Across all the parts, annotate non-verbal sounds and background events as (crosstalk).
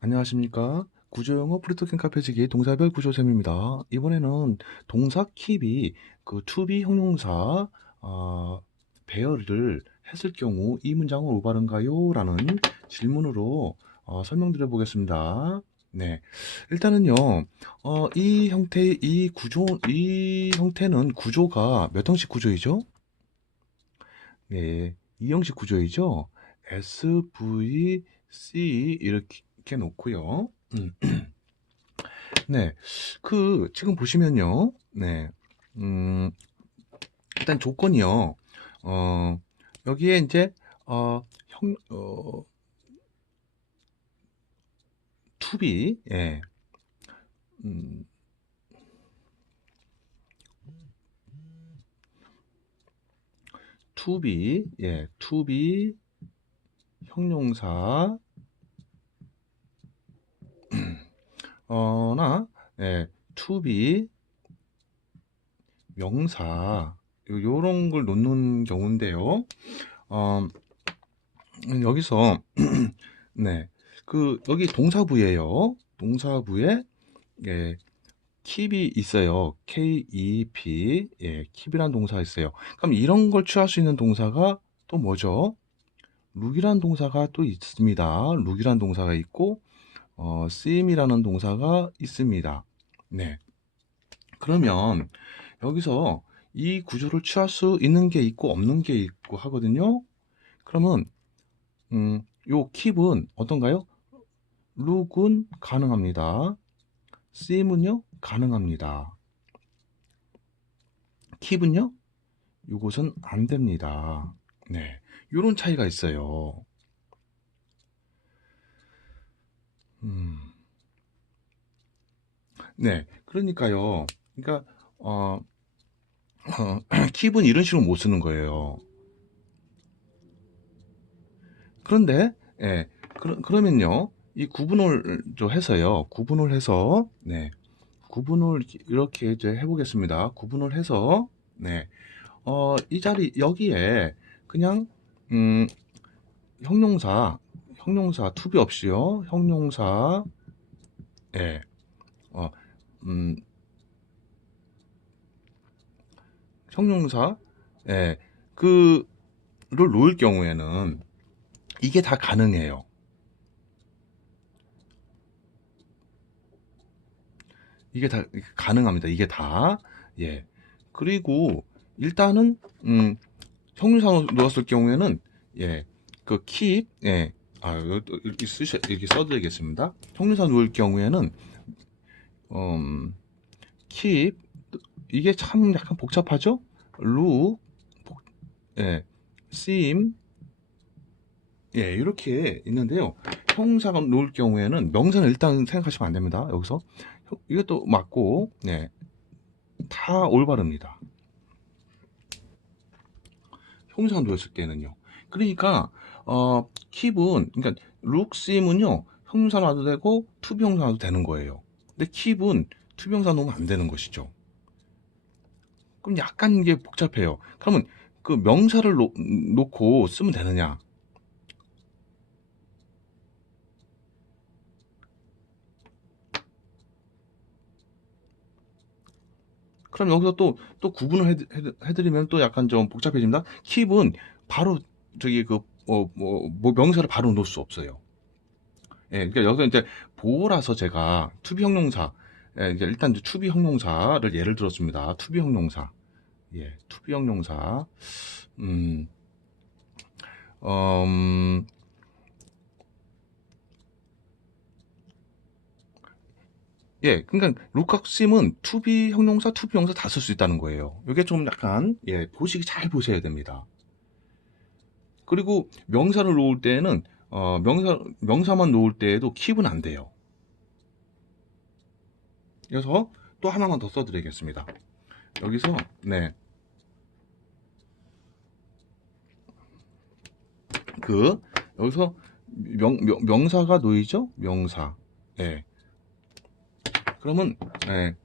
안녕하십니까. 구조영어 프리토킹 카페지기 동사별 구조쌤입니다. 이번에는 동사 킵이 그 be 형용사 어, 배열을 했을 경우 이 문장은 올바른가요? 라는 질문으로 어, 설명드려 보겠습니다. 네. 일단은요, 어, 이 형태, 이 구조, 이 형태는 구조가 몇 형식 구조이죠? 네. 이 형식 구조이죠? S, V, C, 이렇게 이렇게 놓고요. 음. (clears throat) 네. 그, 지금 보시면요. 네. 음, 일단 조건이요. 어, 여기에 이제, 어, 형, 어, 투비, 예. 음, 투비, 예, 투비, 형용사, 어나 예, be 명사 요- 요런 걸 놓는 경우인데요. 어, 여기서 (clears throat) 네. 그 여기 동사부예요. 동사부에 예, keep이 있어요. K-E-P. 예, keep이라는 동사 있어요. 그럼 이런 걸 취할 수 있는 동사가 또 뭐죠? look이라는 동사가 또 있습니다. look이라는 동사가 있고 어, 쓰임이라는 동사가 있습니다. 네. 그러면 여기서 이 구조를 취할 수 있는 게 있고 없는 게 있고 하거든요. 그러면 음, 요 킵은 어떤가요? 룩은 가능합니다. 쓰임은요? 가능합니다. 킵은요? 요것은 안 됩니다. 네. 요런 차이가 있어요. 음. 네. 그러니까요. 그러니까 어, 어 (clears throat) 킵은 이런 식으로 못 쓰는 거예요. 그런데 예. 그러, 그러면요. 이 구분을 좀 해서요. 구분을 해서 네. 구분을 이렇게 이제 해 보겠습니다. 구분을 해서 네. 어, 이 자리 여기에 그냥 음, 형용사 형용사 투비 없이요. 형용사 예. 어, 음, 형용사 예. 그를 놓을 경우에는 이게 다 가능해요. 이게 다 가능합니다. 이게 다. 예. 그리고 일단은 음, 형용사 놓았을 경우에는 예. 그 keep 예. 아, 이렇게 쓰셔 이렇게 써 드리겠습니다. 형용사 놓을 경우에는 음, keep 이게 참 약간 복잡하죠? look 예. seem 예, 이렇게 있는데요. 형사가 놓을 경우에는 명사는 일단 생각하시면 안 됩니다. 여기서 이것도 맞고, 네, 다 올바릅니다. 형사가 놓였을 때는요. 그러니까 어, 킵은 그러니까 seem은요 형사 놔도 되고 투비 형사 놔도 되는 거예요. 근데 킵은 투비 형사 놓으면 안 되는 것이죠. 그럼 약간 이게 복잡해요. 그러면 그 명사를 놓, 놓고 쓰면 되느냐? 그럼 여기서 또, 또 구분을 해, 해, 해드리면 또 약간 좀 복잡해집니다. 킵은 바로 저기 그, 어, 뭐, 뭐 명사를 바로 놓을 수 없어요. 예, 그러니까 여기서 이제 보호라서 제가 투비 형용사, 예, 이제 일단 이제 투비 형용사를 예를 들었습니다. 투비 형용사. 예, 투비 형용사. 음, 음, 예, 그러니까 룩학심은 투비 형용사, 투비 형용사 다 쓸 수 있다는 거예요. 이게 좀 약간 예, 보시기 잘 보셔야 됩니다. 그리고 명사를 놓을 때는 어, 명사 명사만 놓을 때에도 킵은 안 돼요. 그래서 또 하나만 더 써드리겠습니다. 여기서 네. 그 여기서 명, 명 명사가 놓이죠? 명사. 예. 그러면 예,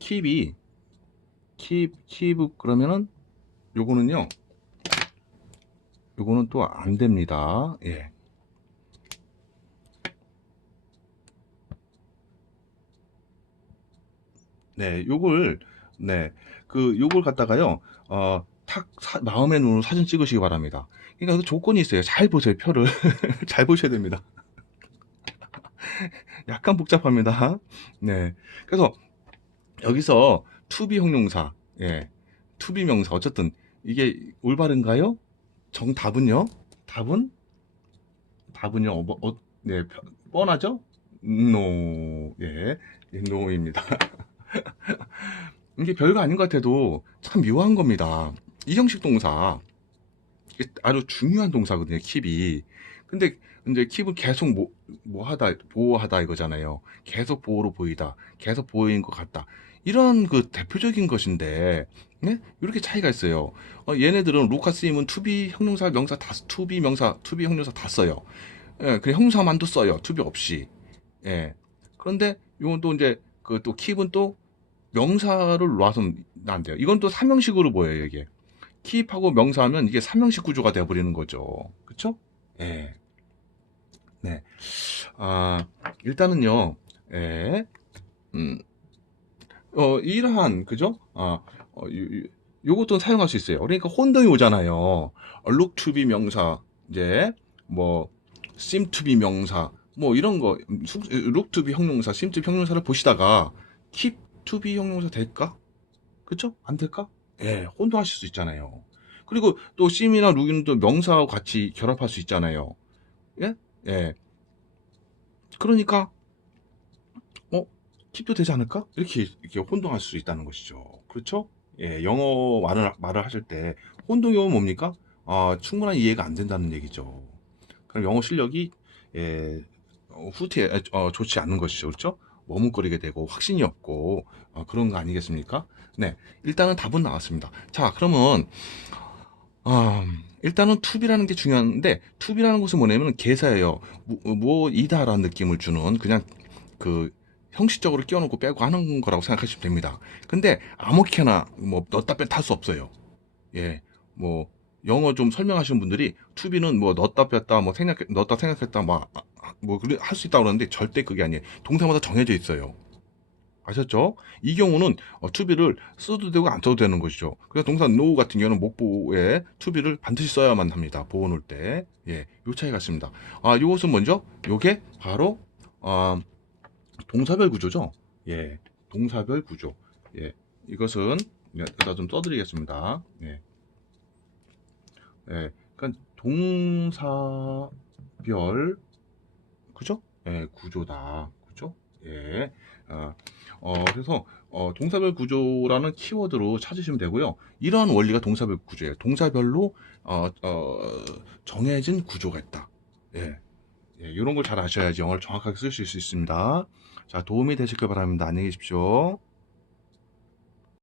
킵이 킵 킵 그러면은 요거는요. 요거는 또 안 됩니다. 예. 네, 요걸 네. 그 요걸 갖다가요. 어, 탁 사, 마음의 눈으로 사진 찍으시기 바랍니다. 그러니까 그 조건이 있어요. 잘 보세요, 표를. (laughs) 잘 보셔야 됩니다. (laughs) 약간 복잡합니다. 네. 그래서 여기서 투비 형용사, 예. 투비 명사 어쨌든 이게 올바른가요? 정답은요? 답은 답은요? 어, 뭐, 어, 네, 펴- 뻔하죠? no, 예, no입니다. (laughs) 이게 별거 아닌 것 같아도 참 묘한 겁니다. 이 형식 동사 아주 중요한 동사거든요. 킵이. 근데 이제 킵은 계속 뭐, 뭐 하다 보호하다 이거잖아요. 계속 보호로 보이다. 계속 보호인 것 같다. 이런 그 대표적인 것인데 네? 이렇게 차이가 있어요. 어, 얘네들은 루카스임은 투비 형용사 명사 다 투비 명사 투비 형용사 다 써요. 예, 그 형용사만도 써요. 투비 없이. 예. 그런데 이건 또 이제 그 또 킵은 또 명사를 놔서는 안 돼요. 이건 또 삼형식으로 보여요, 이게. 킵하고 명사하면 이게 삼형식 구조가 되어 버리는 거죠. 그쵸? 예. 네. 아, 일단은요, 예. 음, 어, 이러한, 그죠? 아, 어, 요, 요- 요것도 사용할 수 있어요. 그러니까 혼동이 오잖아요. look to be 명사, 이제, 뭐, seem to be 명사, 뭐, 이런 거, 숙- look to be 형용사, seem to be 형용사를 보시다가, keep to be 형용사 될까? 그쵸? 안 될까? 예, 혼동하실 수 있잖아요. 그리고 또 seem이나 look은 또 명사하고 같이 결합할 수 있잖아요. 예? 예. 그러니까, 어? 킵도 되지 않을까? 이렇게, 이렇게 혼동할 수 있다는 것이죠. 그렇죠? 예, 영어 말을, 말을 하실 때, 혼동이 오면 뭡니까? 아, 충분한 이해가 안 된다는 얘기죠. 그럼 영어 실력이, 예, 어, 후퇴, 어, 좋지 않는 것이죠. 그렇죠? 머뭇거리게 되고, 확신이 없고, 어, 그런 거 아니겠습니까? 네. 일단은 답은 나왔습니다. 자, 그러면, 아, 일단은 투비라는 게 중요한데, 투비라는 것은 뭐냐면 개사예요. 뭐, 뭐 이다라는 느낌을 주는 그냥 그 형식적으로 끼워놓고 빼고 하는 거라고 생각하시면 됩니다. 근데 아무렇게나 뭐 넣었다 뺐다 할 수 없어요. 예, 뭐 영어 좀 설명하시는 분들이 투비는 뭐 넣었다 뺐다 뭐 생각 넣었다 생각했다 뭐뭐할 수 있다고 그러는데 절대 그게 아니에요. 동사마다 정해져 있어요. 아셨죠? 이 경우는 어, 투비를 써도 되고 안 써도 되는 것이죠. 그래서 동사 no 같은 경우는 목보에 투비를 반드시 써야만 합니다. 보호 놓을 때. 예, 요 차이가 있습니다. 아, 요것은 먼저 요게 바로 아, 동사별 구조죠. 예, 동사별 구조. 예, 이것은 예, 여기다 좀 써드리겠습니다. 예, 예, 그러니까 동사별 그죠? 예, 구조다. 그죠? 예, 어, 어, 그래서 어, 동사별 구조라는 키워드로 찾으시면 되고요. 이러한 원리가 동사별 구조예요. 동사별로 어, 어, 정해진 구조가 있다. 예. 예, 이런 걸 잘 아셔야지 영어를 정확하게 쓸 수 있습니다. 자, 도움이 되실 걸 바랍니다. 안녕히 계십시오.